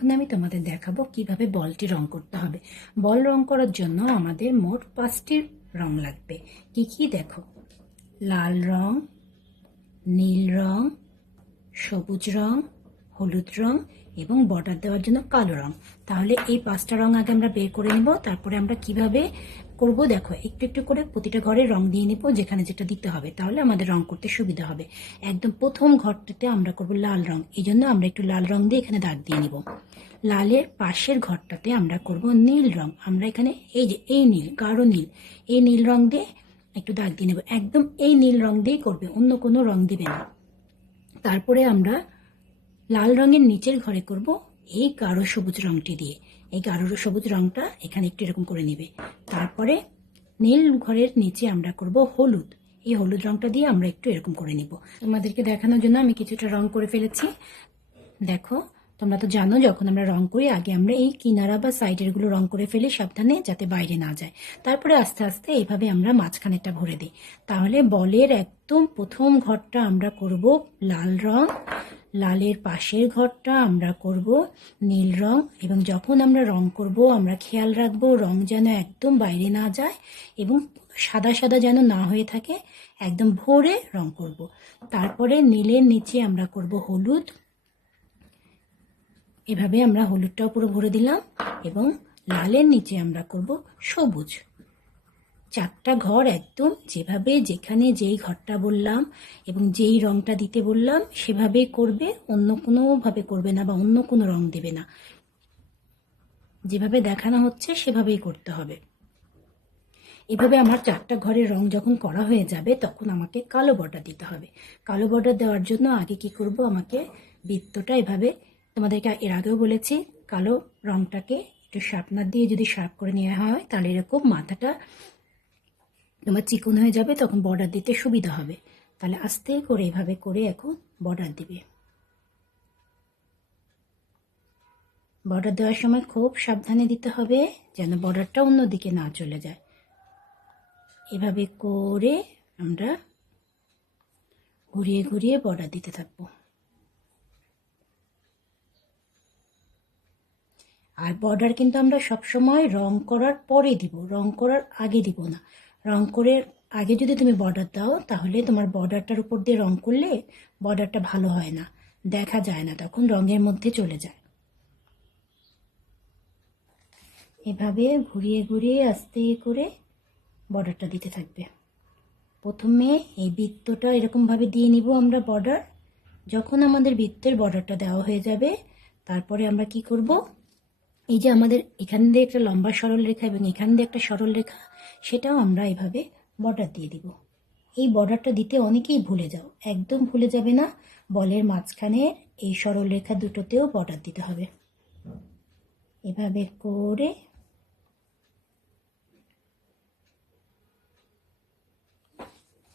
এখন আমি তোমাদের দেখাবো কিভাবে বলটি রং করতে হবে। বল রং করার জন্য আমাদের মোট 5টি রং লাগবে। কি কি দেখো, লাল রং, নীল রং, সবুজ রং, হলুদ রং এবং বর্ডার দেওয়ার জন্য কালো রং। তাহলে এই 5টা রং আগে আমরা বের করে নিব, তারপরে আমরা কিভাবে করব দেখো, একটু একটু করে প্রতিটা ঘরে রং দিয়ে নিব যেখানে যেটা দিতে হবে, তাহলে আমাদের রং করতে সুবিধা হবে। একদম প্রথম ঘরটাতে আমরা করব লাল রং, এই জন্য আমরা একটু লাল রং দিয়ে এখানে দাগ দিয়ে নিব। লালের পাশের ঘরটাতে আমরা করব নীল রং, আমরা এখানে এই যে এই নীল, গাঢ় নীল, এই নীল রং দিয়ে একটু দাগ দিয়ে নেব। একদম এই নীল রং দিয়েই করবে, অন্য কোনো রং দিবে না। তারপরে আমরা লাল রঙের নিচের ঘরে করব এই গাঢ় সবুজ রংটি দিয়ে। এই গাঢ় সবুজ রংটা এখানে একটু এরকম করে নেবে। তারপরে নীল ঘরের নিচে আমরা করব হলুদ, এই হলুদ রংটা দিয়ে আমরা একটু এরকম করে নিব। তোমাদেরকে দেখানোর জন্য আমি কিছুটা রং করে ফেলেছি। দেখো, তোমরা তো জানো যখন আমরা রং করি আগে আমরা এই কিনারা বা সাইডের গুলো রং করে ফেলি সাবধানে, যাতে বাইরে না যায়। তারপরে আস্তে আস্তে এইভাবে আমরা মাঝখানেটা ভরে দিই। তাহলে বলের একদম প্রথম ঘরটা আমরা করব লাল রং, লালের পাশের ঘরটা আমরা করব নীল রং, এবং যখন আমরা রং করব আমরা খেয়াল রাখবো রং যেন একদম বাইরে না যায় এবং সাদা সাদা যেন না হয়ে থাকে, একদম ভরে রং করব। তারপরে নীলের নিচে আমরা করব হলুদ, এভাবে আমরা হলুদটাও পুরো ভরে দিলাম, এবং লালের নিচে আমরা করব সবুজ। 4টা ঘর একদম যেভাবে যেখানে যেই ঘরটা বললাম এবং যেই রংটা দিতে বললাম সেভাবেই করবে, অন্য কোনোভাবে করবে না বা অন্য কোনো রং দেবে না। যেভাবে দেখানো হচ্ছে সেভাবেই করতে হবে। এভাবে আমার 4টা ঘরের রং যখন করা হয়ে যাবে তখন আমাকে কালো বর্ডার দিতে হবে। কালো বর্ডার দেওয়ার জন্য আগে কি করব, আমাকে বৃত্তটা এভাবে, তোমাদেরকে এর আগেও বলেছি, কালো রংটাকে একটু শার্পনার দিয়ে যদি শার্প করে নেওয়া হয় তাহলে এরকম মাথাটা তোমার চিকন হয়ে যাবে, তখন বর্ডার দিতে সুবিধা হবে। তাহলে আস্তে করে এভাবে করে এখন বর্ডার দিবে। বর্ডার দেওয়ার সময় খুব সাবধানে দিতে হবে যেন বর্ডারটা অন্যদিকে না চলে যায়। এভাবে করে আমরা ঘুরিয়ে ঘুরিয়ে বর্ডার দিতে থাকবো। আর বর্ডার কিন্তু আমরা সবসময় রং করার পরে দিব, রং করার আগে দিব না। রং করে আগে যদি তুমি বর্ডার দাও তাহলে তোমার বর্ডারটার উপর দিয়ে রং করলে বর্ডারটা ভালো হয় না, দেখা যায় না, তখন রঙের মধ্যে চলে যায়। এভাবে ঘুরিয়ে ঘুরিয়ে আস্তে করে বর্ডারটা দিতে থাকবে। প্রথমে এই বৃত্তটা এরকমভাবে দিয়ে নিব আমরা বর্ডার। যখন আমাদের বৃত্তের বর্ডারটা দেওয়া হয়ে যাবে তারপরে আমরা কি করব, এই যে আমাদের এখান দিয়ে একটা লম্বা সরল রেখা এবং এখান দিয়ে একটা সরল রেখা, সেটাও আমরা এভাবে বর্ডার দিয়ে দিব। এই বর্ডারটা দিতে অনেকেই ভুলে যাও, একদম ভুলে যাবে না। বলের মাঝখানে এই সরল রেখা দুটোতেও বর্ডার দিতে হবে। এভাবে করে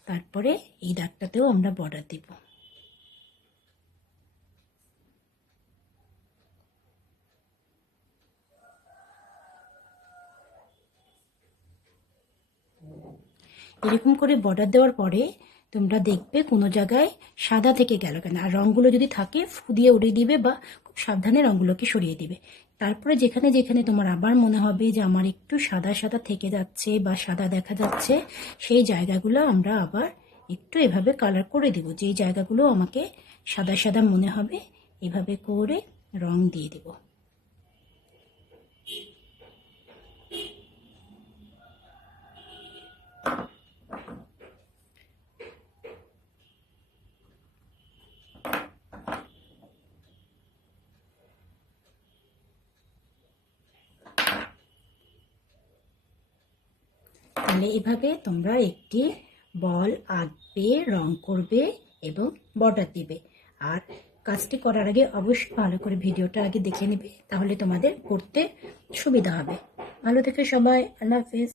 তারপরে এই দাগটাতেও আমরা বর্ডার দিব। এরকম করে বর্ডার দেওয়ার পরে তোমরা দেখবে কোনো জায়গায় সাদা থেকে গেল কেন, আর রঙগুলো যদি থাকে ফু দিয়ে উড়িয়ে দিবে বা খুব সাবধানে রঙগুলোকে সরিয়ে দিবে। তারপরে যেখানে যেখানে তোমার আবার মনে হবে যে আমার একটু সাদা সাদা থেকে যাচ্ছে বা সাদা দেখা যাচ্ছে, সেই জায়গাগুলো আমরা আবার একটু এভাবে কালার করে দেব। যেই জায়গাগুলো আমাকে সাদা সাদা মনে হবে এভাবে করে রং দিয়ে দেব। তাহলে এভাবে তোমরা একটি বল আঁকবে, রং করবে এবং বর্ডার দিবে। আর কাজটি করার আগে অবশ্যই ভালো করে ভিডিওটা আগে দেখে নেবে, তাহলে তোমাদের করতে সুবিধা হবে। ভালো থেকে সবাই, আল্লাহ হাফেজ।